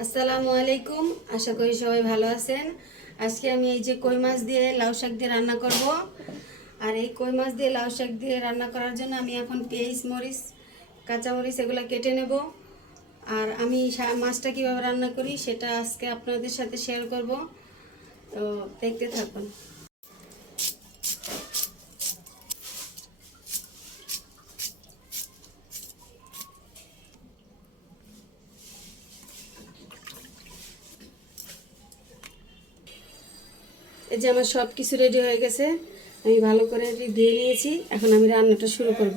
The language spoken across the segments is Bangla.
আসসালামু আলাইকুম। আশা করি সবাই ভালো আছেন। আজকে আমি এই যে কই মাছ দিয়ে লাউ শাক দিয়ে রান্না করব। আর এই কই মাছ দিয়ে লাউ শাক দিয়ে রান্না করার জন্য আমি এখন পেঁয়াজ মরিচ কাঁচামরিচ এগুলো কেটে নেব। আর আমি মাছটা কীভাবে রান্না করি সেটা আজকে আপনাদের সাথে শেয়ার করব, তো দেখতে থাকুন। এই যে আমার সব কিছু রেডি হয়ে গেছে, আমি ভালো করে ধুয়ে নিয়েছি। এখন আমি রান্নাটা শুরু করব।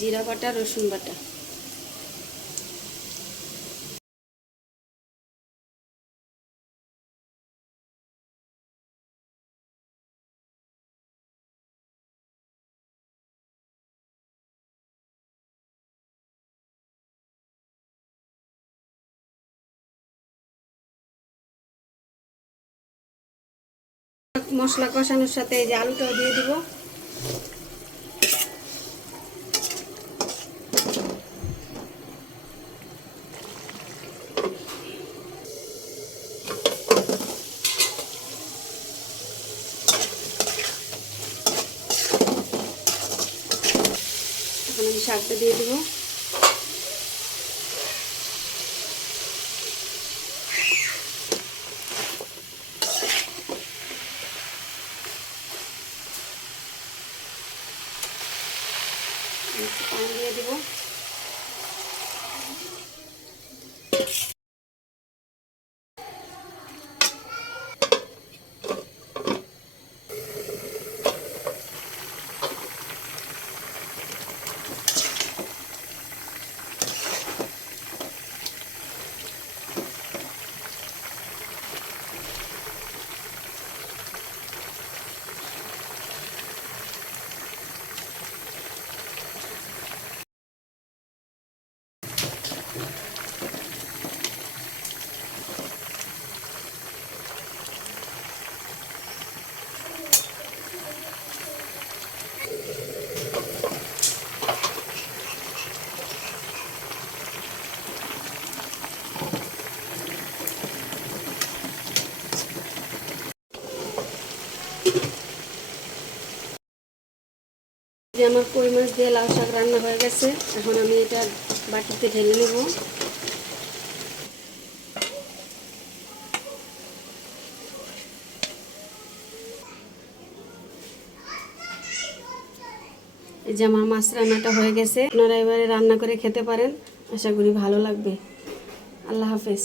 জিরা বাটা, রসুন বাটা, মশলা কষানোর সাথে এই যে আলুটাও দিয়ে দিব। এখন আমি শাকটা দিয়ে দেবো। পানি দিয়ে দেবো। যে আমার কই মাছ দিয়ে লাউ শাক রান্না হয়ে গেছে, এখন আমি এটা বাটিতে ঢেলে নেব। এই যে আমার মাছ রান্নাটা হয়ে গেছে। আপনারা এবারে রান্না করে খেতে পারেন, আশা করি ভালো লাগবে। আল্লাহ হাফেজ।